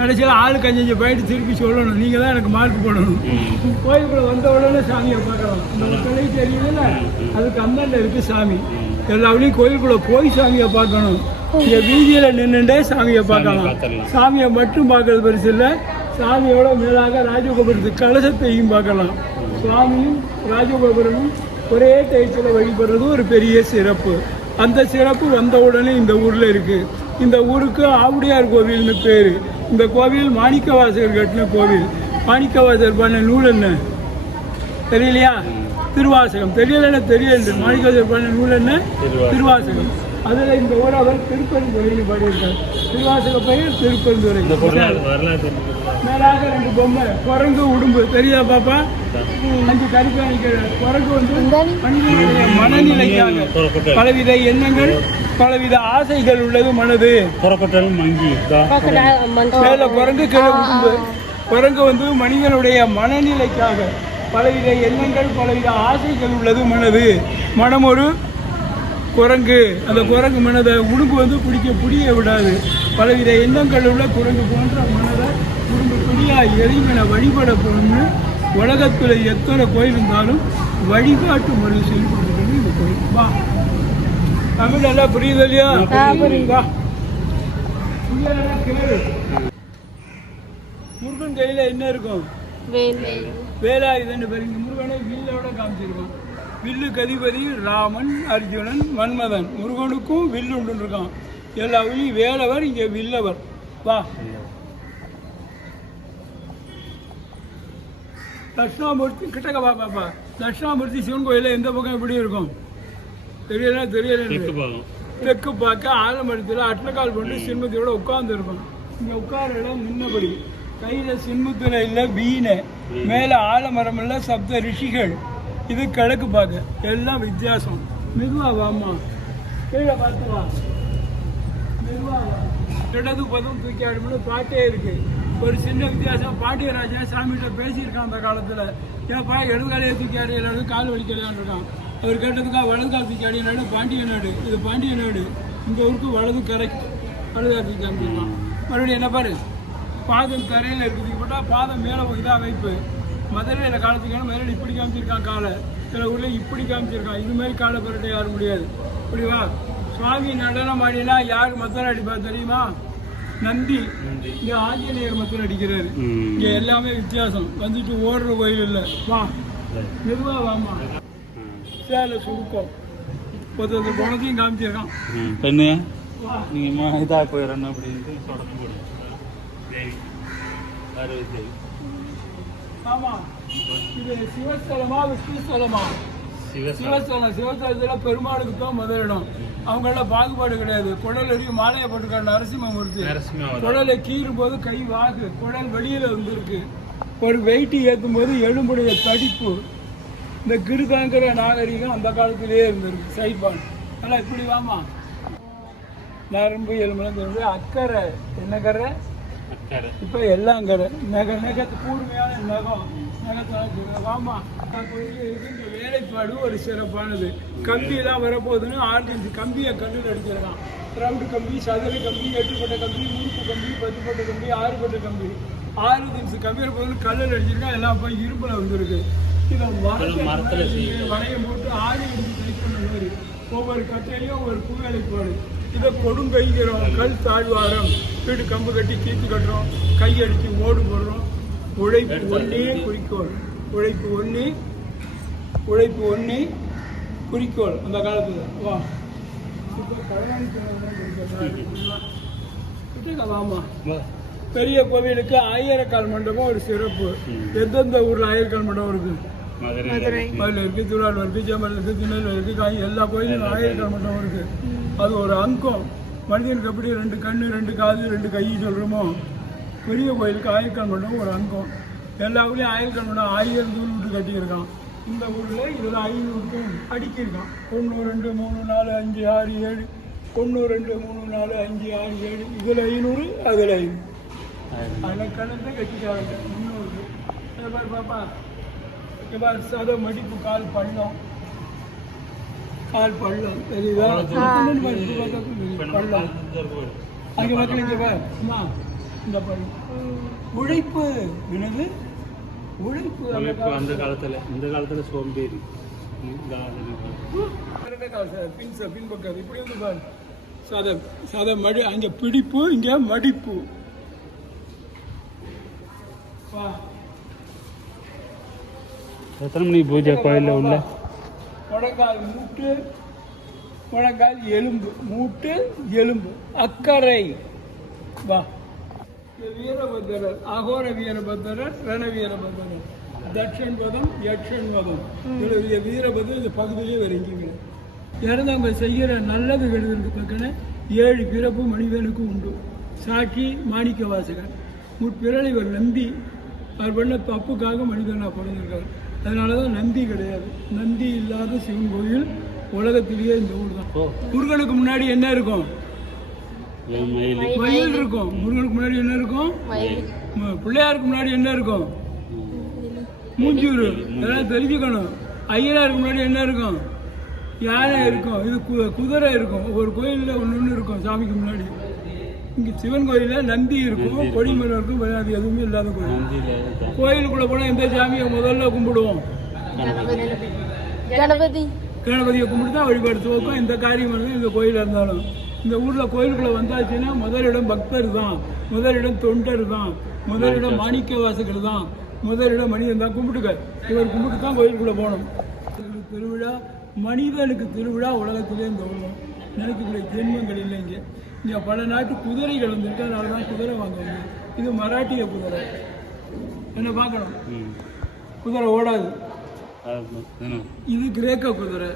கடைசியில் ஆளுக்கு 5 பாயிண்ட் திருப்பி சொல்லணும். நீங்கள் தான் எனக்கு மார்க் போடணும். கோயிலுக்குள்ள வந்த உடனே சாமியை பார்க்கலாம். நம்ம கிளை தெரியல, அதுக்கு அந்தாண்ட இருக்குது சாமி. எல்லாவளையும் கோயிலுக்குள்ளே போய் சாமியை பார்க்கணும். இங்கே வீதியில் நின்றுட்டே சாமியை பார்க்கலாம். சாமியை மட்டும் பார்க்கறது பெருசு இல்லை, சாமியோட மேலாக ராஜகோபுரத்து கலசத்தையும் பார்க்கலாம். சுவாமியும் ராஜகோபுரமும் ஒரே டயத்தில் வழிபடுறது ஒரு பெரிய சிறப்பு. அந்த சிறப்பு வந்த உடனே இந்த ஊரில் இருக்குது. இந்த ஊருக்கு ஆவுடையார் கோவில்னு பேர். இந்த கோவில் மாணிக்கவாசகர் கட்டின கோவில். மாணிக்கவாசகர் பண்ண நூல் என்ன தெரியலையா? திருவாசகம். தெரியலன்னா தெரியல. மாணிக்கவாசகர் பண்ண நூல் என்ன? திருவாசகம். அதில் இந்த ஊர் அவர் திருப்பெருந்துறைன்னு பாடியிருக்கார். திருவாசக பெயர் திருப்பெருந்துறை. மேலாக 2 பொம்மை, குரங்கு உடும்பு. தெரியா பாப்பா? 5 கருக்காணிக்கிற குரங்கு மனிதனுடைய மனநிலைக்காக பலவித எண்ணங்கள், பலவித ஆசைகள் உள்ளது மனது. மேல குரங்கு, கீழே உடும்பு. குரங்கு மனிதனுடைய மனநிலைக்காக பலவித எண்ணங்கள், பலவித ஆசைகள் உள்ளது மனது. மனம் ஒரு குரங்கு. அந்த குரங்கு மனதை உடும்பு பிடிக்க விடாது. பலவித எண்ணங்கள் உள்ள குரங்கு போன்ற மனதை உடும்பு பிடியாக எரிமனை வழிபட போகணும்னு உலகத்தில் எத்தனை கோயில் இருந்தாலும் வழிகாட்டு முறை செயல்படுறது இந்த கோயில். வா, தமிழ் நல்லா புரியுது இல்லையா? வா, முருகன் கையில் என்ன இருக்கும்? வேலாயுதன்னு பாருங்க. முருகனை வில்லோட காமிச்சிருக்கோம். வில்லுக்கு அதிபதி ராமன், அர்ஜுனன், மன்மதன். முருகனுக்கும் வில்லு உண்டு இருக்கான். எல்லா வழியும் வேலவர், இங்கே வில்லவர். வா, தட்சிணாமூர்த்தி கிட்டக்க வா பாப்பா. தட்சிணாமூர்த்தி சிவன் கோயிலில் எந்த பக்கம் எப்படி இருக்கும் தெரியல? தெற்கு பார்க்க ஆலமரத்தில் அட்லக்கால் கொண்டு சின்மத்தியோட உட்கார்ந்து இருக்கும். இங்கே உட்கார இடம் முன்னபடி. கையில் சின்மத்தில் இல்லை வீணை, மேலே ஆலமரம் இல்லை சப்த ரிஷிகள். இது கிழக்கு பார்க்க. எல்லாம் வித்தியாசம். மெதுவா வாமா, கீழே பார்த்து வா, மெதுவா வா. இடது பதம் தூக்கி ஆடும்னு பாட்டே இருக்கு. ஒரு சின்ன வித்தியாசம். பாண்டியராஜன் சாமிகிட்ட பேசியிருக்கான் அந்த காலத்தில். ஏன்ப்பா இடதுகாலையை தூக்கி ஆடி எல்லாரும் கால் வலிக்கலான்னு இருக்கான். அவர் கேட்டதுக்காக வலது கால் தூக்கி ஆடி நாடு பாண்டிய நாடு. இது பாண்டிய நாடு. இந்த ஊருக்கு வலது கரெக்ட். வலது கால் தூக்கி அமைச்சிருக்கான். மறுபடியும் என்ன பாரு, பாதம் தரையில் இருக்குது போட்டால் பாதம் மேலே இதாக வைப்பு. மதுரையில் காலத்துக்கான மதுரையில் இப்படி காமிச்சிருக்கான் காலை. சில ஊரில் இப்படி காமிச்சிருக்கான். இது மாதிரி காலை பரட்ட யாரும் முடியாது. இப்படிவா. சுவாமி நடனம் ஆடினா யார் மத்தம் அடிப்பார் தெரியுமா? நந்தி. இங்கே ஆஞ்சநேயர் மத்தம் அடிக்கிறாரு. இங்கே எல்லாமே வித்தியாசம். வந்துட்டு ஓடுற கோயில் இல்லை. வா, மெதுவா வாமா. சேலை சுருக்கம். ஒருத்தர் குணத்தையும் காமிச்சிருக்கான். பெண்ணு நீங்கள் இதாக போயிடணும் அப்படின்ட்டு தொடர்ந்து. ஆமா, இது சிவஸ்தலமா விஷ்ணுஸ்தலமா? சிவஸ்தலம். சிவஸ்தலத்துல பெருமாளுக்கு தான் முதல் இடம். அவங்கள பாகுபாடு கிடையாது. குடல் எறியும் மாலையை போட்டுக்காரு நரசிம்மூர்த்தி. குடலை கீறும் போது கை வாகு, குடல் வெளியில வந்துருக்கு. ஒரு வெயிட்டு ஏற்றும் போது எலும்புடைய தடிப்பு. இந்த கிருதாங்கிற நாகரிகம் அந்த காலத்திலேயே இருந்திருக்கு. சைபான். ஆனால் இப்படி வாமா, நரம்பு எலும்புலாம் தெரிஞ்சு அக்கறை. என்ன கரை? இப்போ எல்லாம் கரை. நகத்து கூர்மையான நகம். நகத்தில் வாமா. இந்த வேலைப்பாடு ஒரு சிறப்பானது. கம்பியெல்லாம் வரப்போகுதுன்னு 6 இன்ச்சு கம்பியை கல்லில் அடிச்சிருக்கான். ரவுண்டு கம்பி, சதுர கம்பி, 8 பட்ட கம்பி, 3 கம்பி, 10 பட்ட கம்பி, 6 பட்ட கம்பி. 6 இன்ச்சு கம்பி வரப்போகுதுன்னு கல்லில் அடிச்சிருக்கான். எல்லாம் போய் இரும்பில் வந்துருக்கு. இதை வளையம் போட்டு 6 இன்ச்சு டைப் பண்ண மாதிரி ஒவ்வொரு கட்டையிலையும் ஒரு பூ வேலைப்பாடு. இதை கொடுங்கைங்கிறோம். கல் தாழ்வாரம். வீடு கம்பு கட்டி கீத்து கட்டுறோம். கை அடித்து ஓடு போடுறோம். உழைப்பு ஒன்றே குறிக்கோள். உழைப்பு ஒன்றே குறிக்கோள் அந்த காலத்தில். வா, இப்போ வாமா. பெரிய கோவிலுக்கு ஆயிரக்கால் மண்டபம் ஒரு சிறப்பு. எந்தெந்த ஊரில் ஆயிரக்கால் மண்டபம் இருக்கு? மதுரை இருக்கு, திருவாரூர் இருக்கு, செம்மல் இருக்கு, திருநெல்வேலி இருக்கு. எல்லா கோயிலும் ஆயிரக்கால் மண்டபம் இருக்கு. அது ஒரு அங்கம். மனிதனுக்கு எப்படி 2 கண்ணு, 2 காது, 2 கை சொல்கிறோமோ, பெரிய கோயிலுக்கு ஆயிரக்கால் மண்டபம் ஒரு அங்கம். எல்லா ஊர்லேயும் ஆயிரக்கால் மண்டபம் 1000 தூள் விட்டு கட்டியிருக்கான். இந்த ஊரில் இதில் 500 அடிக்கிருக்கான். 1 2 3 4 5 6 7. 1 2 3 4 5 6 7. இதில் 500, அதில் 500. அதில் கலந்து கட்டிக்காங்க. 300. பாரு பாப்பா, பாரு சத மடிப்பு. கால் பள்ளம் தெரியுதா? பள்ளம் அங்கே மக்கள் இங்கே பார். அம்மா இந்த பாரு உழைப்பு என்னது உழைப்பு அந்த காலத்துல இந்த காலத்துல சோம்பேறி பின்பக்கம் இப்படி வந்து பாரு சாத மடி அங்க பிடிப்பு இங்க மடிப்பு எத்தனை மணிக்கு பூஜை கோயிலில் உள்ள முழங்கால் மூட்டு முழங்கால் எலும்பு மூட்டு எலும்பு அக்கறை வா வீரபத்திரர் அகோர வீரபத்திரர் ரண வீரபத்திரர் தட்சன் பதம் யட்சன் பதம் இவருடைய வீரபத்திரம் இந்த பகுதியிலே வருங்க இறந்தவங்க செய்கிற நல்லது கெடுதலுக்கு தக்கன 7 பிறப்பு மனிதனுக்கு உண்டு சாட்சி மாணிக்க வாசகர் முற்பிறல் இவர் நந்தி அவர் பண்ண தப்புக்காக மனிதனாக பிறந்திருக்கார் அதனால தான் நந்தி கிடையாது நந்தி இல்லாத சிவன் கோயில் உலகத்திலேயே இந்த ஊர் தான் முருகனுக்கு முன்னாடி என்ன இருக்கும் மயில் இருக்கும் முருகனுக்கு முன்னாடி என்ன இருக்கும் பிள்ளையாருக்கு முன்னாடி என்ன இருக்கும் மூஞ்சூர் அதெல்லாம் தெரிஞ்சுக்கணும் ஐயனாருக்கு முன்னாடி என்ன இருக்கும் யானை இருக்கும் இது குதிரை இருக்கும் ஒவ்வொரு கோயிலில் ஒன்று இருக்கும் சாமிக்கு முன்னாடி இங்கே சிவன் கோயிலில் நந்தி இருக்கும் கொடிமரம் இருக்கும் அது எதுவுமே இல்லாத கோயில் கோயிலுக்குள்ளே போனால் எந்த சாமியை முதல்ல கும்பிடுவோம் கணபதியை கும்பிட்டு தான் வழிபாடு துவக்கம் இந்த காரியம் வந்து இந்த கோயிலாக இருந்தாலும் இந்த ஊரில் கோயிலுக்குள்ளே வந்தாச்சுன்னா முதலிடம் பக்தர் தான் முதலிடம் தொண்டர் தான் முதலிடம் மாணிக்க வாசகர் தான் முதலிடம் மனிதன் தான் கும்பிட்டுக்க இவர் கும்பிட்டு தான் கோயிலுக்குள்ளே போகணும் திருவிழா மனிதனுக்கு திருவிழா உலகத்திலே இந்த உலகம் நினைக்கக்கூடிய ஜென்மங்கள் இல்லை இங்கே பல நாட்டு குதிரைகள் வந்துருக்கு அதனால தான் குதிரை வாங்குவாங்க இது மராட்டிய குதிரை என்ன பார்க்கணும் குதிரை ஓடாது இது கிரேக்க குதிரை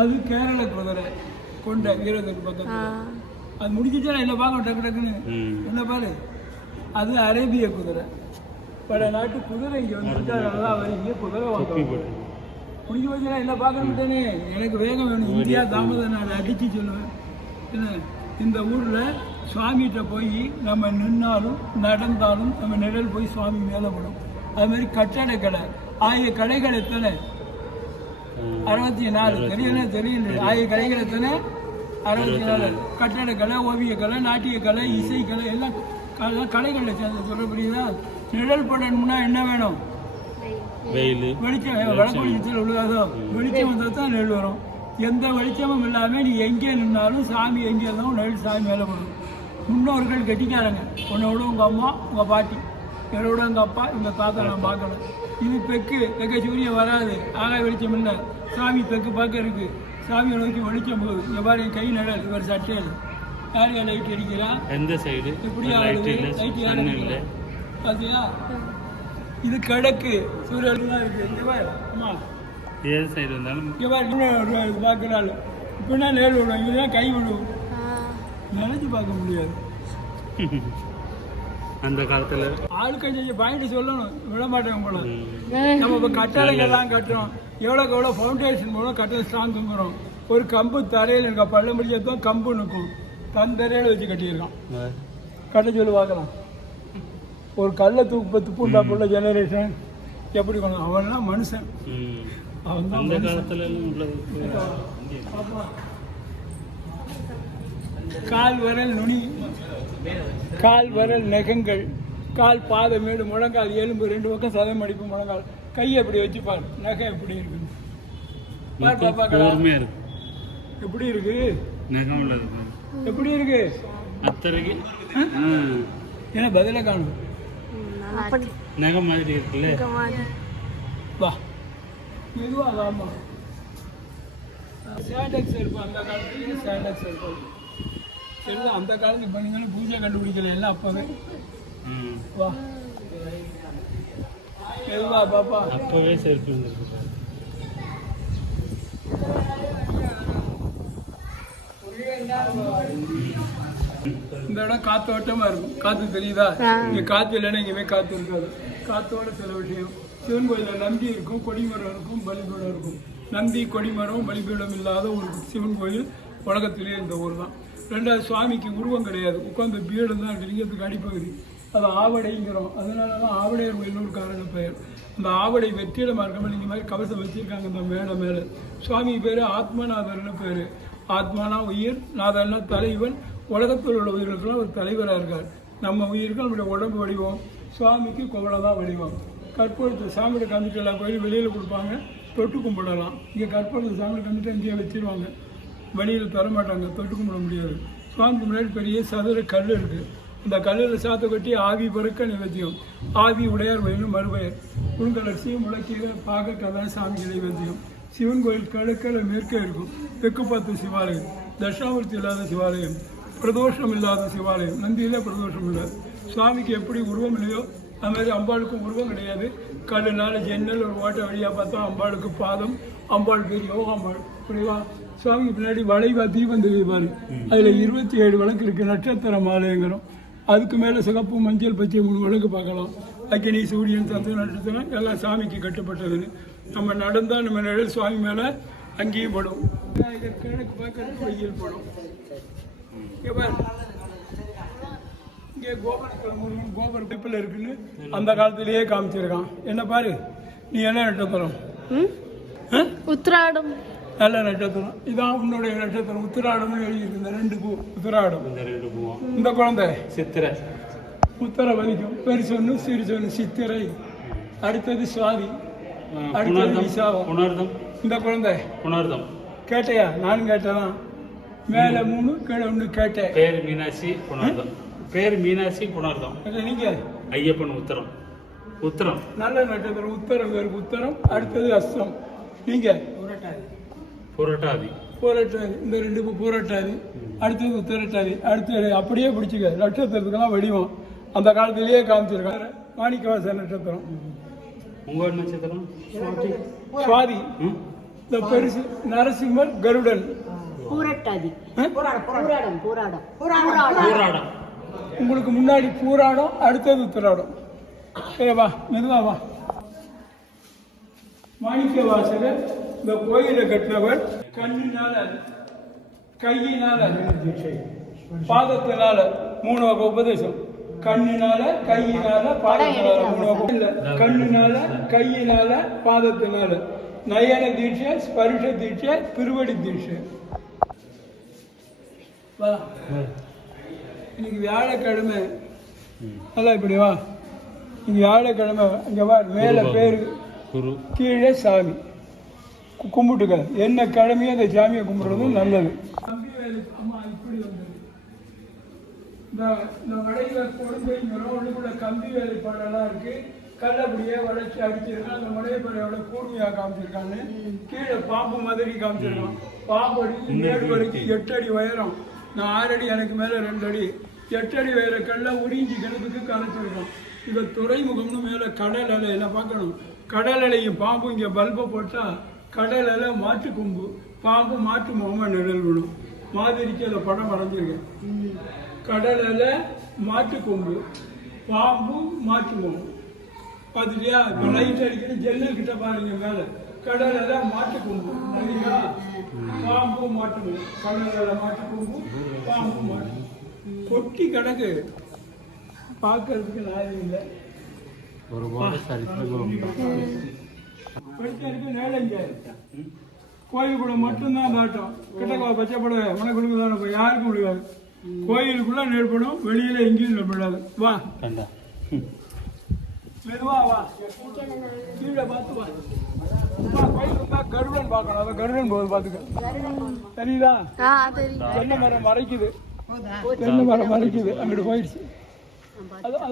அது கேரள குதிரை கொண்ட வீரத்துக்கு பக்கத்தில் அது முடிச்சுட்டா என்ன பார்க்கணும் டக்கு டக்குன்னு என்ன பாரு அது அரேபிய குதிரை பல நாட்டு குதிரை இங்கே வந்துட்டு அதனால அவர் இங்கே குதிரை வாங்குவாங்க முடிஞ்சு வச்சுனா என்ன பார்க்கணுட்டானே எனக்கு வேகம் வேணும் இந்தியா தாமத நான் அடித்து சொல்லுவேன் என்ன இந்த ஊரில் சுவாமிகிட்ட போய் நம்ம நின்னாலும் நடந்தாலும் நம்ம நிழல் போய் சுவாமி மேலே படும் அது மாதிரி கட்டடக்கலை 1000 கலைகள் எத்தனை 64 தெரியல 1000 கலைகள் எத்தனை 64 கட்டடக்கலை ஓவியக்கலை நாட்டியக்கலை இசைக்கலை எல்லாம் கலைகளில் சேர்ந்து சொல்லப்படுகிறதா நிழல் படணும்னா என்ன வேணும் வெளிச்சம் வடக்குழியத்தில் உள்ளதோ வெளிச்சம் வந்தால் தான் நெல் வரும் எந்த வெளிச்சமும் இல்லாமல் நீ எங்கே நின்னாலும் சாமி எங்கே இருந்தாலும் நெல் சாமி மேலே வரும் முன்னோர்கள் கெட்டிக்காரங்க உன்னோட உங்கள் அம்மா உங்கள் பாட்டி என்னோட உங்கள் அப்பா எங்கள் தாத்தா நான் பார்க்கணும் இது தெக்க சூரியன் வராது ஆகாய வெளிச்சம் இல்லை சாமி தெற்கு பார்க்க இருக்குது சாமியை நோக்கி வெளிச்சம் போகுது இங்கே பாரு கை நடல் இவர் சட்டையில் யார் லைட் அடிக்கிறா எந்த சைடு இப்படியா லைட் யாரும் இல்லை பார்த்தீங்களா இது கிழக்கு சூரியன் தான் இருக்கு இங்கே பாரு அம்மா ஏது சைடு வந்தாலும் இங்கே பாரு பார்க்குறாள் இப்படின்னா நேர் விடும் இங்கே தான் கை விடும் நினைச்சு பார்க்க முடியாது அந்த காலத்தில் ஆளுக்கு பாயிண்ட் சொல்லணும் விட மாட்டேன் போல நம்ம இப்போ கட்டடங்கள்லாம் கட்டுறோம் எவ்வளோக்கு எவ்வளோ ஃபவுண்டேஷன் போல கட்டடம் ஸ்ட்ராங் தங்குறோம் ஒரு கம்பு தரையில் இருக்கா பள்ள முடிச்சதான் கம்பு நிற்கும் தன் தரையில் வச்சு கட்டியிருக்கான் கட்ட சொல்லி பார்க்கலாம் ஒரு கல்லை துப்புண்டா போல ஜெனரேஷன் எப்படி கொண்டு அவன்லாம் மனுஷன் அவன் தான் அந்த காலத்துல கால் விரல் நுனி கால் விரல் நெகங்கள் கால் பாதமேடு முழங்கால் எலும்பு 2 பக்கம் சதம் அடிப்பு முழங்கால் கையை எப்படி வச்சுப்பார் நகை எப்படி இருக்கு பார் பாப்பா எப்படி இருக்கு எப்படி இருக்கு அத்தரைக்கு ஏன்னா பதில காணும் நகை மாதிரி இருக்குல்ல வா மெதுவா வாமா சாண்டக்ஸ் இருப்போம் அந்த காலத்துலேயே சாண்டக்ஸ் இருப்போம் சரி அந்த காலத்துக்கு இப்போ நீங்களும் பூஜை கண்டுபிடிக்கல எல்லாம் அப்போவே வா மெதுவா பாப்பா அப்போவே செல்ஃபி இந்த இடம் காத்தோட்டமா இருக்கும் காத்து தெரியுதா இங்க காத்து இல்லைன்னா எங்கேயுமே காத்து இருக்காது காத்தோட சில விஷயம் சிவன் கோயிலில் நந்தி இருக்கும் கொடிமரம் இருக்கும் பலிபீடம் இருக்கும் நந்தி கொடிமரம் பலிபீடம் இல்லாத ஒரு சிவன் கோயில் உலகத்திலே இந்த ஊர் தான். 2வது சுவாமிக்கு உருவம் கிடையாது, உட்காந்து பீடம் தான் லிங்கத்துக்கு அடிப்பகுதி, அது ஆவடைங்கிறோம். அதனால தான் ஆவடையர் வெள்ளூர்காரன் பெயர். அந்த ஆவடை வெற்றிடமாக இருக்காமல் நீங்கள் மாதிரி கவசம் வச்சுருக்காங்க இந்த மேடை மேலே. சுவாமி பேர் ஆத்மநாதர்னு பேர். ஆத்மானா உயிர், நாதன்னா தலைவன், உலகத்தில் உள்ள உயிர்களுக்கெல்லாம் ஒரு தலைவராக இருக்கார். நம்ம உயிருக்கு நம்மளுடைய உடம்பு வடிவம், சுவாமிக்கு குவளை தான் வடிவம். கற்பூரத்தை சாமிகிட்ட கந்துட்டு எல்லா கோயிலும் வெளியில் கொடுப்பாங்க, தொட்டு கும்பிடலாம். இங்கே கற்பூரத்தை சாமிகிட்ட கந்துட்டு இங்கேயே வச்சிருவாங்க, வெளியில் தர மாட்டாங்க, தொட்டு கும்பிட முடியாது. சுவாமிக்கு முன்னாடி பெரிய சதுர கல் இருக்குது. இந்த கல்லில் சாத்த கொட்டி ஆவி பறக்க நிவேத்தியம். ஆவி உடையார் கோயில் மறுபெயர். புழுங்கலரிசி முளைக்கீரை பாகக்கதான் சாமிக்கு நைவேத்தியம். சிவன் கோயில் கிழக்கில் மேற்கே இருக்கும். தெற்கு பார்த்த சிவாலயம், தட்சிணாமூர்த்தி இல்லாத சிவாலயம், பிரதோஷம் இல்லாத சிவாலயம். நந்தியிலே பிரதோஷம் இல்லை. சுவாமிக்கு எப்படி உருவம் இல்லையோ அது மாதிரி அம்பாளுக்கும் உருவம் கிடையாது. கல்லுனால ஜன்னல் ஒரு ஓட்டை வழியாக பார்த்தா அம்பாளுக்கு பாதம், அம்பாள் பேர் யோகாம்பாள். புரியுவா? சுவாமிக்கு பின்னாடி வளைவா தீபம் தெரியுவாரு. அதில் 27 விளக்கு இருக்குது. நட்சத்திர மாலைங்கிறோம். அதுக்கு மேலே சிகப்பு மஞ்சள் பச்சை 3 விளக்கு பார்க்கலாம். அக்கினி சூரியன் தத்துவ நட்சத்திரம் எல்லாம் சாமிக்கு கட்டுப்பட்டதுன்னு. நம்ம நடந்தால் நம்ம நிழல் சுவாமி மேலே அங்கேயும் படும். கிழக்கு பார்க்கறதுக்கு வெயில் படும். இங்கே கோபுரத்தில் முருகன் கோபுர பிப்பில் இருக்குன்னு அந்த காலத்திலேயே காமிச்சிருக்கான். என்ன பாரு, நீ என்ன நட்சத்திரம்? உத்திராடம். நல்ல நட்சத்திரம். இதான் உன்னுடைய நட்சத்திரம். உத்திராடம்னு எழுதியிருக்கு. இந்த 2 பூ உத்திராடம். இந்த குழந்தை சித்திரை. உத்தர வலிக்கும். பெருசு ஒன்று சிறுசு ஒன்று சித்திரை. அடுத்தது சுவாதி. அடுத்தது விசாகம். இந்த குழந்தை புணர்தம். கேட்டையா? நானும் கேட்டதான். மேலே 3 கீழே 1 கேட்டேன். பேர் மீனாட்சி புணர்தம். பேர் மீனாட்சி புணர்தம். நீங்க ஐயப்பன் உத்தரம். உத்தரம் நல்ல நட்சத்திரம். உத்தரம் பேருக்கு உத்தரம். அடுத்தது அஸ்தம். நீங்க புரட்டாதி. புரட்டாதி. இந்த 2 பூ புரட்டாதி. அடுத்தது உத்தரட்டாதி. அடுத்தது அப்படியே பிடிச்சிக்க. நட்சத்திரத்துக்கெல்லாம் வடிவம் அந்த காலத்திலேயே காமிச்சிருக்காங்க. மாணிக்கவாச நட்சத்திரம். உங்க நட்சத்திரம் சுவாதி. இந்த பெருசு நரசிம்மர் கருடன். பூரட்டாதி. பூராடம். உங்களுக்கு முன்னாடி பூராடம், அடுத்தது உத்திராடம். வா மெதுவா வா. மாணிக்க வாசகர் இந்த கோயிலை கட்டினவர். கண்ணினால, கையினால, பாதத்தினால 3 வகை உபதேசம். கண்ணினால, கையினால, பாதத்தினால 3 வகை இல்லை. கண்ணினால, கையினால, பாதத்தினால. நயன தீட்சை, ஸ்பர்ஷ தீட்சை, திருவடி தீட்சை. வா. இன்னைக்கு வியாழக்கிழமை. நல்லா இப்படி வா. இன்னைக்கு வியாழக்கிழமை. இங்கே வா. மேலே பேரு, கீழே சாமி. கும்பிட்டுக்க. என்ன கிழமையோ அந்த சாமியை கும்பிடுறதும் நல்லது. கம்பி வேலை. அம்மா இப்படி வந்தது. இந்த வடையில் கொடுங்கைங்கிறோம். உள்ளுக்குள்ள கம்பி வேலைப்பாடெல்லாம் இருக்கு. கல்லப்படியே வளைச்சி அடிச்சிருக்கான். அந்த முனையப்பறையோட கூர்மையாக காமிச்சிருக்கான்னு. கீழே பாம்பு மாதிரி காமிச்சிருக்கான். பாம்பு அடி 7 வரைக்கும் 8 அடி உயரம். நான் 6 அடி, எனக்கு மேலே 2 அடி. 8 அடி உயர கல்ல உறிஞ்சி கிணத்துக்கு கரைச்சிருக்கோம். இதை துறைமுகம்னு மேலே கடல் அலை. என்ன பார்க்கணும்? கடல் அலையும் பாம்பு. இங்கே பல்பை போட்டால் கடல் அலை மாட்டு கொம்பு, பாம்பு மாட்டு முகமாக நிழல் விடும். மாதிரிக்கு அதை படம் வரைஞ்சிருக்கேன். கடல் அலை மாட்டு கொம்பு, பாம்பு மாட்டு முகம். பார்த்துட்டியா? இப்போ லைட் அடிக்கிற ஜன்னல் கிட்ட பாருங்க. மேலே கடல் அலை மாட்டு கொம்பு. சரியா? பாம்பு மாட்டு முகம். கடல் அலை மாட்டு கொம்பு, பாம்பு மாட்டு. கொட்டி கிடக்கு. பார்க்கறதுக்கு நாயம் இல்லை. கோயிலுக்குள்ள மட்டும்தான் நாட்டம். கிட்டக்கா பச்சைப்பட மனக்குழுக்கு தானே போய் யாருக்கும் விழுகாது. கோயிலுக்குள்ள நேர்படும், வெளியில எங்கேயும் நேர்படாது. வா மெதுவா வா. கீழே பார்த்து வா. கோயிலுக்கு கருடன் பார்க்கணும். அதை கருடன் போது பார்த்துக்க. தெரியுதா? தென்னை மரம் மறைக்குது. தென்னை மரம் மறைக்குது. அங்கிட்டு போயிடுச்சு. அதான்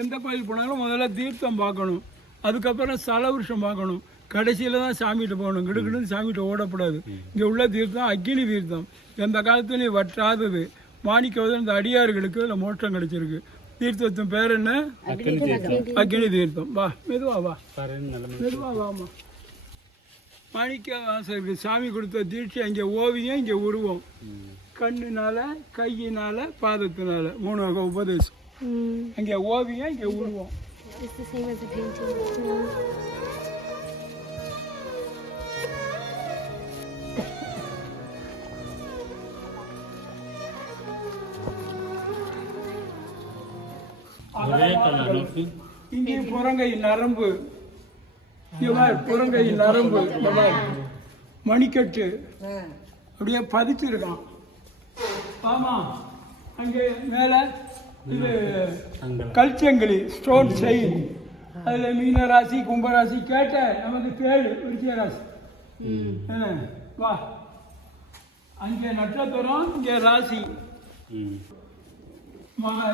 எந்த கோயில் போனாலும் முதல்ல தீர்த்தம் பார்க்கணும். அதுக்கப்புறம் சலவிருஷம் பார்க்கணும். கடைசியில் தான் சாமிகிட்ட போகணும். கிடுக்கிட்டு சாமிகிட்ட ஓடக்கூடாது. இங்கே உள்ள தீர்த்தம் அக்கினி தீர்த்தம். எந்த காலத்துலையும் வற்றாதது. மாணிக்கவாசகர் இந்த அடியார்களுக்கு இதில் மோட்சம் கிடைச்சிருக்கு. தீர்த்தத்தின் பேர் என்ன? அக்கினி தீர்த்தம். வா மெதுவா வா. மெதுவா வாமா. மாணிக்கவாசகருக்கு சாமி கொடுத்த தீட்சை. இங்கே ஓவியம், இங்கே உருவம். கண்ணுனால, கையினால, பாதத்தினால 3 வகை உபதேசம். அங்கே ஓவியம், இங்கே உருவம். இங்கே புறங்கை நரம்பு. இங்க பாரு, புறங்கை நரம்பு, இங்க பாரு, மணிக்கட்டு அப்படியே பதிச்சிருக்கான். ஆமா, அங்கே மேல இது கல்ச்சங்கிலி ஸ்டோன் செயின், அதுல மீன ராசி கும்பராசி கேட்ட நமக்கு கேளு விருச்சிக ராசி. வா, அங்கே நட்சத்திரம், இங்கே ராசி.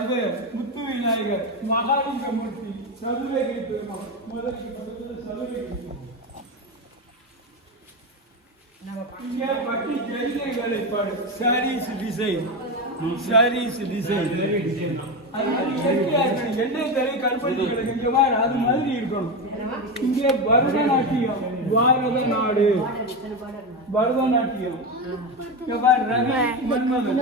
இது முத்து விநாயகர், மகாலிங்க மூர்த்தி, சதுரகிரி பெருமாள், முதலுக்கு பக்கத்துல சதுரகிரி. இங்கே பட்டி ஜெயிலை வேலைப்பாடு, சாரீஸ் டிசைன், சாரீஸ் டிசைன். அது எண்ணெய் தலை கருப்பட்டி கிழக்கு, இங்க பாரு, அது மாதிரி இருக்கணும். இங்கே பரதநாட்டியம், பாரத நாடு, பரதநாட்டியம். இங்க பாரு, ரவி மன்மதன்.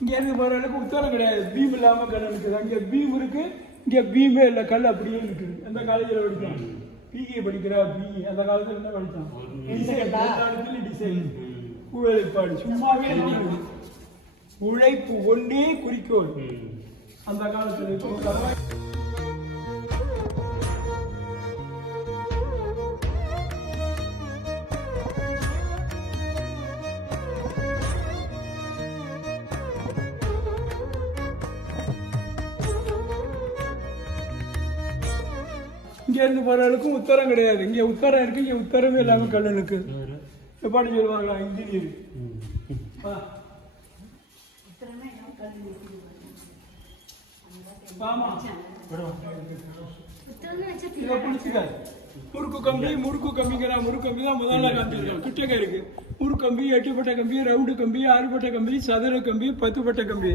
இங்கேருந்து போகிற அளவுக்கு உத்தரம் கிடையாது, பீம் இல்லாமல் கல் இருக்குது. அங்கே பீம் இருக்கு, இங்கே பீமே இல்லை, கல் அப்படியே இருக்குது. எந்த காலேஜில் படித்தான்? பிகே படிக்கிறா, பிஇ. அந்த காலத்தில் என்ன படித்தான்? டிசைன், டிசைன், வேலைப்பாடு. சும்மாவே உழைப்பு ஒன்றே குறிக்கோள் அந்த காலத்தில். இங்கேருந்து போகிற அளவுக்கும் உத்தரம் கிடையாது. இங்கே உத்தரம் இருக்கு, இங்கே உத்தரமே இல்லாமல் கல் இருக்குது. எப்பாடி சொல்லுவாங்களா இன்ஜினியர்? முறுக்கு கம்பி, முறுக்கு கம்பிங்கிறா. முறுக்கு கம்பி தான் முதல்ல காமிச்சிருக்காங்க. கிட்டக்க இருக்கு முறுக்கு கம்பி, 8 கம்பி, ரவுண்டு கம்பி, 6 கம்பி, சதுர கம்பி, 10 கம்பி,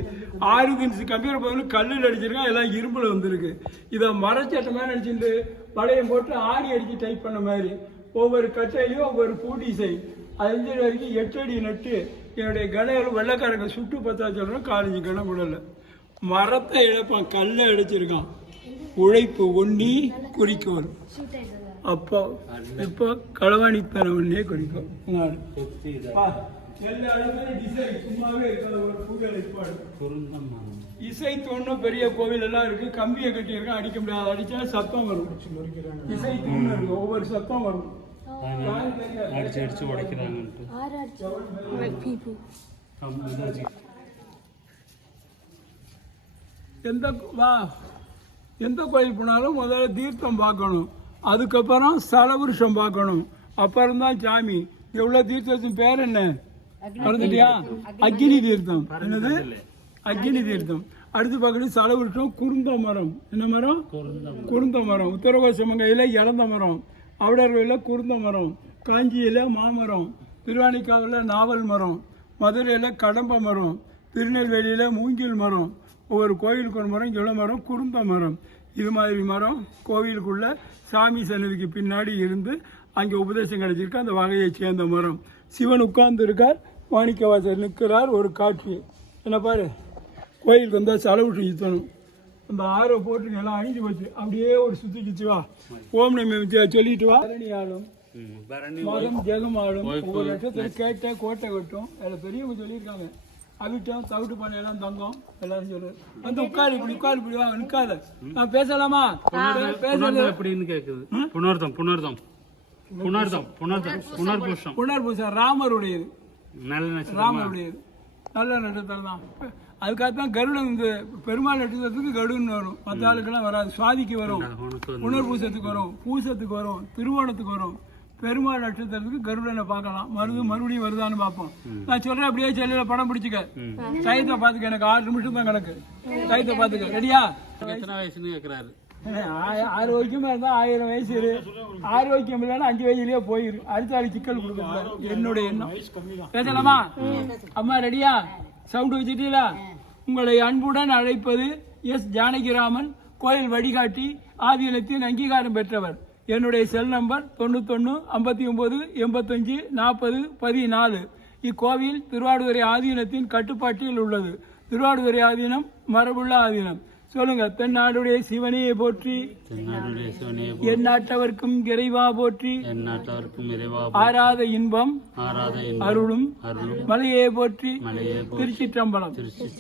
6 இன்ச்சு கம்பியோட பதில் கல்லில் அடிச்சிருக்கான். எல்லாம் இரும்பில் வந்திருக்கு. இதை மரச்சட்ட மாதிரி அடிச்சுட்டு வளையம் போட்டு ஆடி அடிச்சு டைப் பண்ண மாதிரி ஒவ்வொரு கட்டையிலையும் ஒவ்வொரு பூட்டி செய். 5 அடி வரைக்கும் 8 அடி நட்டு என்னுடைய கணைகள் வெள்ளைக்காரங்க சுட்டு பத்தா சொல்கிறோம். 4 இன்ச்சு கணம் கூடல மரத்தை இழப்பான், கல்லை அடிச்சிருக்கான். உழைப்பு ஒண்ணி குறிக்கோள். அப்போ இப்போ களவாணித்தனம் ஒன்னே குறிக்கும். எல்லா இடத்துலையும் டிசைன் சும்மாவே இருக்காது. ஒரு பூஜை ஏற்பாடு, இசை தூண்ணு பெரிய கோவில் எல்லாம் இருக்கு. கம்பியை கட்டி இருக்கா, அடிக்க முடியாது. அடிச்சா சத்தம் வரும். இசை தூண்ணு இருக்கு, ஒவ்வொரு சத்தம் வரும். அடிச்சு அடிச்சு உடைக்கிறாங்க. எந்த கோயில் போனாலும் முதல்ல தீர்த்தம் பார்க்கணும், அதுக்கப்புறம் ஸ்தலபுருஷம் பார்க்கணும், அப்புறம் தான் சாமி. எவ்வளோ தீர்த்தத்தின் பேர் என்ன மறந்துட்டியா? அக்னி தீர்த்தம். என்னது? அக்னி தீர்த்தம். அடுத்து பார்க்கணும் ஸ்தலபுருஷம். குருந்த மரம். என்ன மரம்? குருந்த மரம். உத்தரகோசமங்கையில் இழந்த மரம், அவடர்களில் குருந்த மரம், காஞ்சியில் மாமரம், திருவானைக்காவில் நாவல் மரம், மதுரையில் கடம்ப மரம், திருநெல்வேலியில் மூங்கில் மரம். ஒவ்வொரு கோயிலுக்கு ஒரு மரம், இள மரம், குருந்த மரம். இது மாதிரி மரம் கோவிலுக்குள்ள சாமி சன்னதிக்கு பின்னாடி இருந்து அங்கே உபதேசம் கிடைச்சிருக்கு. அந்த வகையை சேர்ந்த மரம். சிவன் உட்கார்ந்து இருக்கார், மாணிக்கவாசர் நிற்கிறார். ஒரு காட்சி என்ன பாரு, கோயிலுக்கு வந்தால் செலவு சுற்றணும். அந்த ஆரை போட்டு எல்லாம் அணிஞ்சு போச்சு. அப்படியே ஒரு சுற்றிக்கிச்சு வா, ஓம் நம்ம சொல்லிட்டு வா. பரணி ஆளும், மதம் ஜெகம் ஆளும், ஒவ்வொரு லட்சத்தில் கேட்ட கோட்டை கட்டும். அதில் பெரியவங்க சொல்லியிருக்காங்க. அவிட்டம் தவிட்டு பண்ணையெல்லாம் தங்கம் எல்லாரும் சொல்லு. வந்து உட்காரு, இப்படி உட்காரு, இப்படி வா, நிற்காத. நான் பேசலாமா? பேசுறது எப்படின்னு கேட்குது. புனர்தம் புனர்தம் புனர்தம் புனர்தம் புனர்பூஷம். புனர்பூஷம் ராமருடையது, நல்ல ராமருடையது. நல்ல நட்சத்திரம் தான். அதுக்காகத்தான் கருடன். இந்த பெருமாள் நட்சத்திரத்துக்கு கருடன் வரும், மற்ற ஆளுக்கெல்லாம் வராது. சுவாதிக்கு வரும், புனர்பூசத்துக்கு வரும், பூசத்துக்கு வரும், திருவோணத்துக்கு வரும். பெருமாள் நட்சத்திரத்துக்கு கருடனை பார்க்கலாம். மறுபடியும் வருதான்னு பார்ப்போம். நான் சொல்றேன், அப்படியே செல்லில படம் பிடிச்சிக்க. டயத்தை பார்த்துக்க, எனக்கு 6 நிமிஷம் தான் கணக்கு. டயத்தை பார்த்துக்க. ரெடியா? எத்தனை வயசுன்னு கேட்குறாரு. ஆரோக்கியமா இருந்தா 1000 வயசு இரு, ஆரோக்கியம் இல்லைன்னா 5 வயசுலயே போயிரு. அடுத்த ஆளு சிக்கல் கொடுக்க என்னுடைய எண்ணம். பேசலாமா? அம்மா ரெடியா? சவுண்ட் வச்சுட்டீங்களா? உங்களை அன்புடன் அழைப்பது எஸ் ஜானகிராமன், கோயில் வழிகாட்டி, ஆதீனத்தின் அங்கீகாரம் பெற்றவர். என்னுடைய செல் நம்பர் 91 59 85 40 14. இக்கோவில் திருவாடுதுறை ஆதீனத்தின் கட்டுப்பாட்டில் உள்ளது. திருவாடுதுறை ஆதீனம் மரபுள்ள ஆதீனம். சொல்லுங்க. தென்னாடுடைய சிவனையை போற்றி, தென்னாடுடைய சிவனையை என் நாட்டவர்க்கும் இறைவா போற்றி, என் நாட்டவர்க்கும் இறைவா ஆராத இன்பம் ஆராத அருளும் அருளும் மலையே போற்றி. மலையே திருச்சிற்றம்பலம்.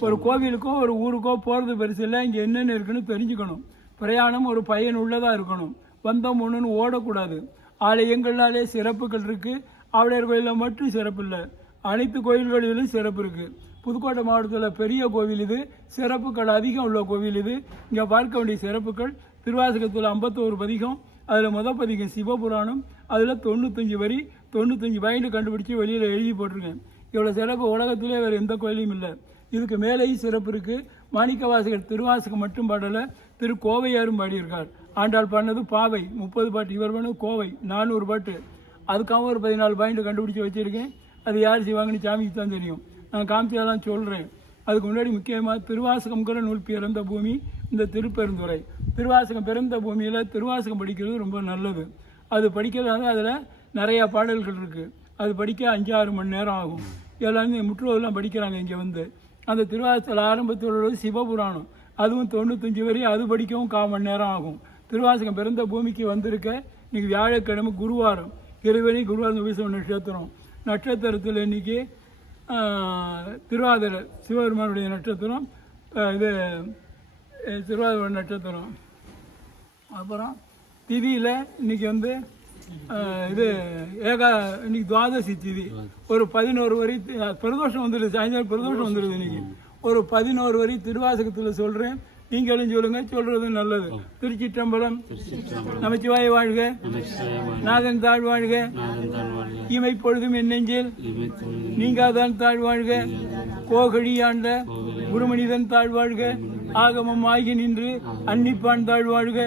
ஒரு கோவிலுக்கோ ஒரு ஊருக்கோ போறது பெருசு இல்லை, இங்க என்னென்ன இருக்குன்னு தெரிஞ்சுக்கணும். பிரயாணம் ஒரு பயனுள்ளதா இருக்கணும். வந்தோம் ஒண்ணுன்னு ஓடக்கூடாது. ஆலயங்களாலே சிறப்புகள் இருக்கு. ஆவுடையார் கோயிலில் மட்டும் சிறப்பு இல்லை, அனைத்து கோயில்களிலும் சிறப்பு இருக்கு. புதுக்கோட்டை மாவட்டத்தில் பெரிய கோவில் இது, சிறப்புகள் அதிகம் உள்ள கோவில் இது. இங்கே பார்க்க வேண்டிய சிறப்புகள் திருவாசகத்தில் 51 பதிகம், அதில் முதல் பதிகம் சிவபுராணம், அதில் 95 வரி 95 பாயிண்ட் கண்டுபிடிச்சி வெளியில் எழுதி போட்டிருக்கேன். இவ்வளோ சிறப்பு உலகத்திலே வேறு எந்த கோயிலையும் இல்லை. இதுக்கு மேலேயும் சிறப்பு இருக்குது. மாணிக்கவாசகர் திருவாசகம் மட்டும் பாடலை, கோவையாரும் பாடியிருக்கார். ஆண்டாள் பாடினது பாவை 30 பாட்டு, இவர் பண்ணது கோவை 400 பாட்டு. அதுக்காக ஒரு 14 பாயிண்ட் கண்டுபிடிச்சி வச்சுருக்கேன். அது யார் செய்வாங்கன்னு சாமிக்கு தான் தெரியும். நான் காமிச்சாதான் சொல்கிறேன். அதுக்கு முன்னாடி முக்கியமாக திருவாசகம்ங்கிற நூல் பிறந்த பூமி இந்த திருப்பெருந்துறை. திருவாசகம் பிறந்த பூமியில் திருவாசகம் படிக்கிறது ரொம்ப நல்லது. அது படிக்கிறதால அதில் நிறையா பாடல்கள் இருக்குது. அது படிக்க 5-6 மணி நேரம் ஆகும். எல்லாருமே முற்றோதெல்லாம் படிக்கிறாங்க இங்கே வந்து. அந்த திருவாசகத்தில் ஆரம்பத்தில் உள்ளது சிவபுராணம், அதுவும் 95 வரை, அது படிக்கவும் 1/4 மணி நேரம் ஆகும். திருவாசகம் பிறந்த பூமிக்கு வந்திருக்க இன்னைக்கு வியாழக்கிழமை குருவாரம், இறைவனி குருவாரம் உபசவ நட்சத்திரம். நட்சத்திரத்தில் இன்னைக்கு திருவாதிரை சிவபெருமானுடைய நட்சத்திரம், இது திருவாதிரை நட்சத்திரம். அப்புறம் திதியில் இன்னைக்கு வந்து இது இன்னைக்கு துவாதசி திதி. ஒரு 11 வரி பிரதோஷம் வந்துடுது, சாயந்தரம் பிரதோஷம் வந்துடுது. இன்னைக்கு ஒரு 11 வரி திருவாசகத்தில் சொல்கிறேன், நீங்களும் சொல்லுங்க, சொல்றது நல்லது. திருச்சிற்றம்பலம். நமச்சிவாய வாழ்க, நாதன் தாழ் வாழ்க, இமை பொழுதும் என் நெஞ்சில் நீங்காதான் தாழ் வாழ்க, கோகழி ஆண்ட குருமனிதன் தாழ் வாழ்க, ஆகமம் ஆகி நின்று அன்னிப்பான் தாழ் வாழ்க,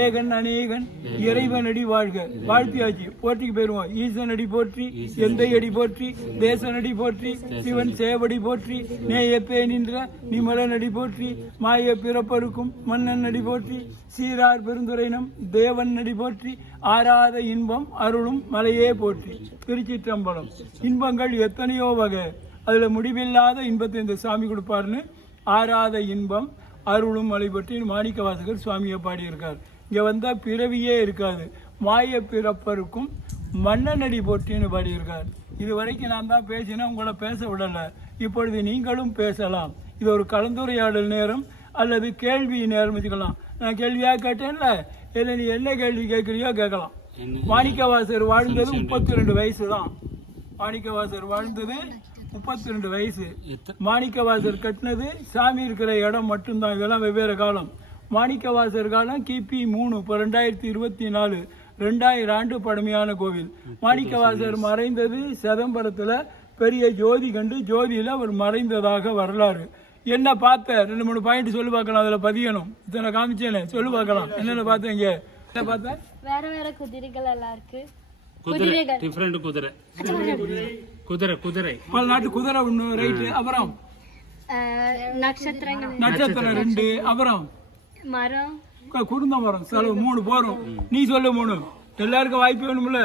ஏகன் அநேகன் இறைவன் அடி வாழ்க. வாழ்த்தியாச்சு, போற்றிக்கு போயிருவோம். ஈசன் அடி போற்றி, எந்தை அடி போற்றி, தேசன் அடி போற்றி, சிவன் சேவடி போற்றி, நேயப்பே நின்ற நிமலன் அடி போற்றி, மாய பிறப்பருக்கும் மன்னன் அடி போற்றி, சீரார் பெருந்துரைனம் தேவன் அடி போற்றி, ஆராத இன்பம் அருளும் மலையே போற்றி. திருச்சிற்றம்பலம். இன்பங்கள் எத்தனையோ வகை, அதுல முடிவில்லாத இன்பத்தை இந்த சாமி கொடுப்பாருன்னு ஆராத இன்பம் அருளும் மலை பற்றி மாணிக்கவாசகர் சுவாமியை பாடியிருக்கார். இங்கே வந்தால் பிறவியே இருக்காது, மாய பிறப்பருக்கும் மன்னனடி போற்றின்னு பாடியிருக்கார். இது வரைக்கும் நான் தான் பேசினேன், உங்களை பேச விடலை. இப்பொழுது நீங்களும் பேசலாம். இது ஒரு கலந்துரையாடல் நேரம் அல்லது கேள்வி நேரம் வச்சுக்கலாம். நான் கேள்வியாக கேட்டேன்ல, இல்லை நீ என்ன கேள்வி கேட்குறியோ கேட்கலாம். மாணிக்கவாசகர் வாழ்ந்தது 32 வயசு தான். மாணிக்கவாசகர் வாழ்ந்தது 32 வயசு. மாணிக்கவாசகர் கட்டினது சாமி இருக்கிற இடம் மட்டும்தான். இதெல்லாம் வெவ்வேறு காலம். மாணிக்கவாசகர் காலம் கிபி 3, இப்போ 2024, 2000 ஆண்டு பழமையான கோவில். மாணிக்கவாசகர் மறைந்தது சிதம்பரத்தில் பெரிய ஜோதி கண்டு ஜோதியில் அவர் மறைந்ததாக வரலாறு. என்ன பார்த்த 2-3 பாயிண்ட் சொல்லி பார்க்கலாம், அதில் பதியணும். இத்தனை காமிச்சேனே சொல்லி பார்க்கலாம். என்னென்ன பார்த்தீங்க? என்ன பார்த்தேன்? வேற வேற குதிரைகள் எல்லாம் இருக்கு. குதிரை, டிஃபரெண்ட் குதிரை, குதிரை குதிரை பல நாட்டு குதிரை ஒன்று, ரைட்டு. அப்புறம் நட்சத்திரங்கள், நட்சத்திரம் 2. அப்புறம் மரம், குருந்த மரம், செலவு 3 போறோம். நீ சொல்லு 3. எல்லாருக்கும் வாய்ப்பு வேணும்ல.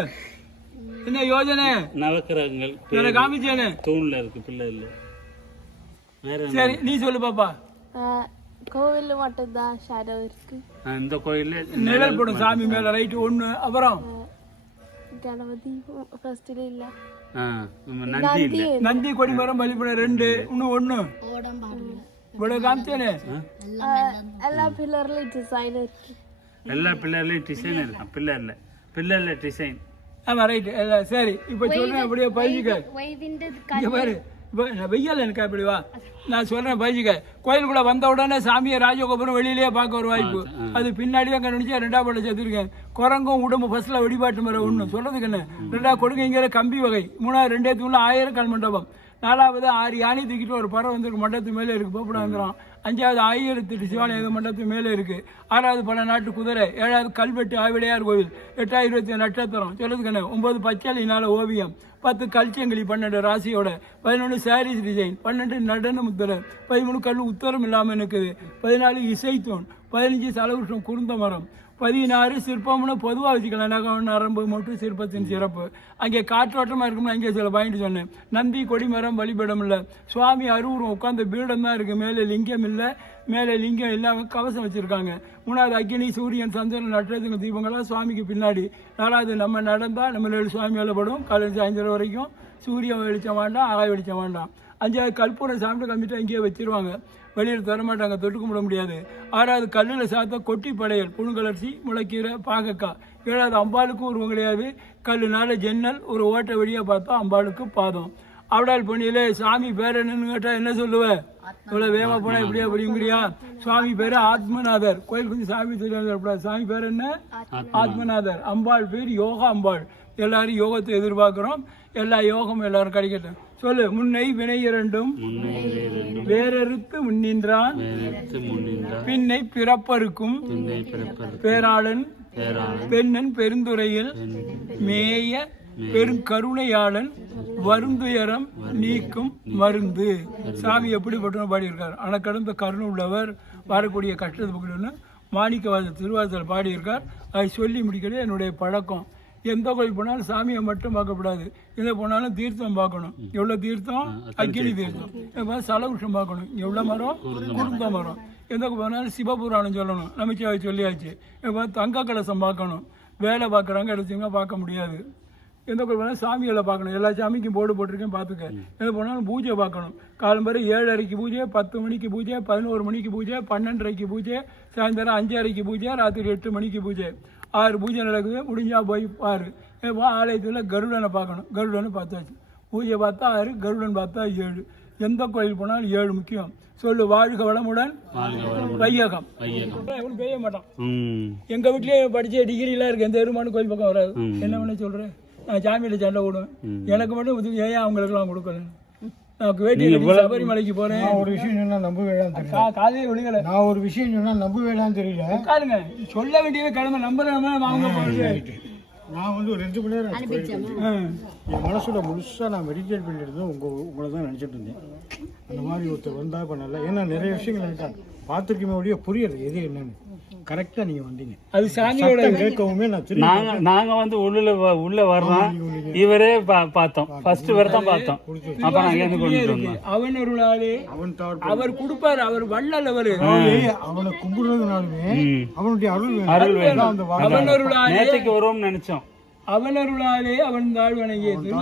என்ன யோஜனை? நவக்கிரகங்கள் காமிச்சேனே, தூண்ல இருக்கு, பிள்ளை இல்ல. வேற சரி நீ சொல்லு பாப்பா. கோவில் மட்டும் தான் ஷேடோ இருக்கு. இந்த கோயில்ல நிழல் படும் சாமி மேல, ரைட்டு 1. அப்புறம் கணபதி ஃபர்ஸ்ட்ல இல்ல. நந்தி இல்ல. நந்தி கொடிமரம் வழிபட 2. இன்னும் 1 இவ்வளவு காமிச்சேனே. எல்லா பில்லர்லயும் டிசைன் இருக்கு. எல்லா பில்லர்லயும் டிசைன் இருக்கு. பில்லர்ல டிசைன். ஆமா ரைட். சரி இப்ப சொல்றேன், அப்படியே பயிற்சிக்க. இங்க பாரு, இப்போ வெய்யல் எனக்கு அப்படி வா, நான் சொல்றேன் பயிற்சிக்க. கோயிலுக்குள்ள வந்த உடனே சாமியை ராஜகோபுரம் வெளியிலேயே பார்க்க ஒரு வாய்ப்பு. அது பின்னாடி தான் கண்டுபிடிச்சா 2ஆம் படம் சேர்த்துருக்கேன். குரங்கும் உடம்பு ஃபர்ஸ்ட்ல வழிபாட்டு முறை 1 சொல்றதுக்கு என்ன. 2 கொடுங்கிற கம்பி வகை. 3 2 தூண்ல 1000 கல் மண்டபம். 4வது 6 யானை தூக்கிட்டு ஒரு பறவை வந்து மண்டபத்து மேலே இருக்கு, போப்படாங்கிறான். 5வது 1008 சிவாலயம் மண்டபத்து மேலே இருக்கு. 6வது பல நாட்டு குதிரை. 7வது கல்வெட்டு ஆவிடையார் கோவில். 8 20 நட்சத்திரம் சொல்றதுக்கு என்ன. 9 பச்சளினால ஓவியம். 10 கல்ச்சங்கிலி 12 ராசியோட. 11 சாரீஸ் டிசைன். 12 நடன முத்திரை. 13 கல் உத்தரம் இல்லாமல் இருக்குது. 14 இசைத்தூண். 15 சலவிருஷம் குருந்த மரம். 16 சிற்பம்னு பொதுவாக வச்சுக்கலாம். நரம்பு மட்டும் சிற்பத்தின் சிறப்பு. அங்கே காற்றோட்டமாக இருக்கும்னு அங்கே சில பாயிண்ட் சொன்னேன். நந்தி கொடிமரம் வழிபடம் இல்லை. சுவாமி அருவரும் உட்காந்த பீடம் தான் இருக்குது. மேலே லிங்கம் இல்லை. மேலே லிங்கம் இல்லாமல் கவசம் வச்சுருக்காங்க. 3வது அக்னி சூரியன் சந்திரன் நட்சத்திர தீபங்களாக சுவாமிக்கு பின்னாடி. 4வது நம்ம நடந்தால் நம்ம சுவாமி வேலைப்படும். காலையில் சாயந்தரம் வரைக்கும் சூரிய வெளிச்சம் வேண்டாம், ஆகாய வெளிச்சம் வேண்டாம். 5வது கற்பூரம் சாப்பிட்டு கம்மிட்டு இங்கேயே வச்சிருவாங்க. வெளியில் தரமாட்டாங்க, தொட்டு கும்பிட முடியாது. 6வது கல்லில் சாத்த கொட்டி படையல், புழுங்கலரிசி, முளைக்கீரை, பாகக்காய். 7வது அம்பாளுக்கும் உருவம் கிடையாது. கல்லுனால ஜன்னல், ஒரு ஓட்டை வழியாக பார்த்தா அம்பாளுக்கு பாதம். அவடால் பொண்ணியிலே சாமி பேர் என்னன்னு கேட்டால் என்ன சொல்லுவேன்? இவ்வளோ வேகமாக போனால் எப்படியா படிங்கிறியா? சுவாமி பேர் ஆத்மநாதர். கோயில் கொஞ்சம் சாமி தெரியாது. சாமி பேர் என்ன? ஆத்மநாதர். அம்பாள் பேர் யோகா அம்பாள். எல்லாரும் யோகத்தை எதிர்பார்க்குறோம். எல்லா யோகமும் எல்லாரும் கிடைக்கட்டும். சொல்லு. முன்னை வினை இரண்டும் வேறறுத்து முன்னின்றான், பின்னை பிறப்பருக்கும் பேராளன் பெண்ணன் பெருந்துறையில் மேய பெருங்கருணையாளன் வருந்துயரம் நீக்கும் மருந்து. சாமி எப்படிப்பட்ட பாடியிருக்கார். ஆனால் கடந்த கருணை உள்ளவர், வரக்கூடிய கஷ்டத்தை பக்கணும்னு மாணிக்கவாத திருவாசல் பாடியிருக்கார். அதை சொல்லி முடிக்கிறது என்னுடைய பழக்கம். எந்த கோயில் போனாலும் சாமியை மட்டும் பார்க்கக்கூடாது. எங்கே போனாலும் தீர்த்தம் பார்க்கணும். எவ்வளோ தீர்த்தம்? அக்கினி தீர்த்தம். சலகுஷம் பார்க்கணும். எவ்வளோ மரம்? குருந்த மரம். எந்த போனாலும் சிவபுராணம் சொல்லணும். நமச்சிவாய் சொல்லியாச்சு. இப்போ தங்க கலசம் பார்க்கணும். வேலை பார்க்குறாங்க எடுத்தீங்கன்னா பார்க்க முடியாது. எந்த கோயில் போனாலும் சாமிகளை பார்க்கணும். எல்லா சாமிக்கும் போர்டு போட்டிருக்கேன், பார்த்துக்க. எங்கே போனாலும் பூஜை பார்க்கணும். காலம்பரை 7:30 பூஜை, 10 மணிக்கு பூஜை, 11 மணிக்கு பூஜை, 12:30 பூஜை, சாயந்தரம் 5:30 பூஜை, ராத்திரி 8 மணிக்கு பூஜை. 6 பூஜை நடக்குது. முடிஞ்சா போய் பாரு. ஆலயத்தில் கருடனை பார்க்கணும். கருடனை பார்த்தாச்சு. பூஜை பார்த்தா 6, கருடன் பார்த்தா 7. எந்த கோயில் போனாலும் 7 முக்கியம். சொல்லு. வாழ்க வளமுடன். வையகம். எவனும் பெய்ய மாட்டான். எங்க வீட்லயே படிச்ச டிகிரிலாம் இருக்கு. எந்த எருமான கோயில் பக்கம் வராது. என்ன பண்ண சொல்றேன்? நான் சாமியில சண்டை விடுவேன். எனக்கு மட்டும் ஏன் அவங்களுக்கெல்லாம் கொடுக்கல? நான் வேட்டி சபரிமலைக்கு போறேன். ஒரு விஷயம் சொன்னா நம்புவேடான்னு தெரியல. காலையில விடுங்கல. நான் ஒரு விஷயம் சொன்னா நம்புவேடான்னு தெரியல. உட்காருங்க. சொல்ல வேண்டியது கடமை. நம்புறேன் வாங்க போறேன். நான் வந்து ஒரு 2 மணி நேரம் என் மனசுல முழுசா நான் மெடிடேட் பண்ணிட்டு இருந்தேன். உங்களை தான் நினைச்சிட்டு இருந்தேன். அந்த மாதிரி ஒருத்தர் வந்தா பண்ணல. ஏன்னா நிறைய விஷயங்கள் நினைச்சாங்க. பார்த்துருக்கீங்க ஒழிய புரியல எது என்னன்னு. கரெக்டா நீங்க வந்தீங்க. அது சாமியோட கேட்கவுமே நாங்க வந்து உள்ள வர்றோம். இவரே பார்த்தோம். ஃபர்ஸ்ட் வர தான் பார்த்தோம். அப்ப நாங்க என்ன கொண்டு வந்தோம். அவன் ஒருளாளே அவர் கொடுப்பாரு. அவர் வள்ளல். அவனை கும்பிடுறதுனாலுமே அவனுடைய அருள் வேணும். அவன் ஒருளாளே நேற்றைக்கு வருவோம்னு நினைச்சோம். அவன் அருளாலே அவன் தாழ் வணங்கியது.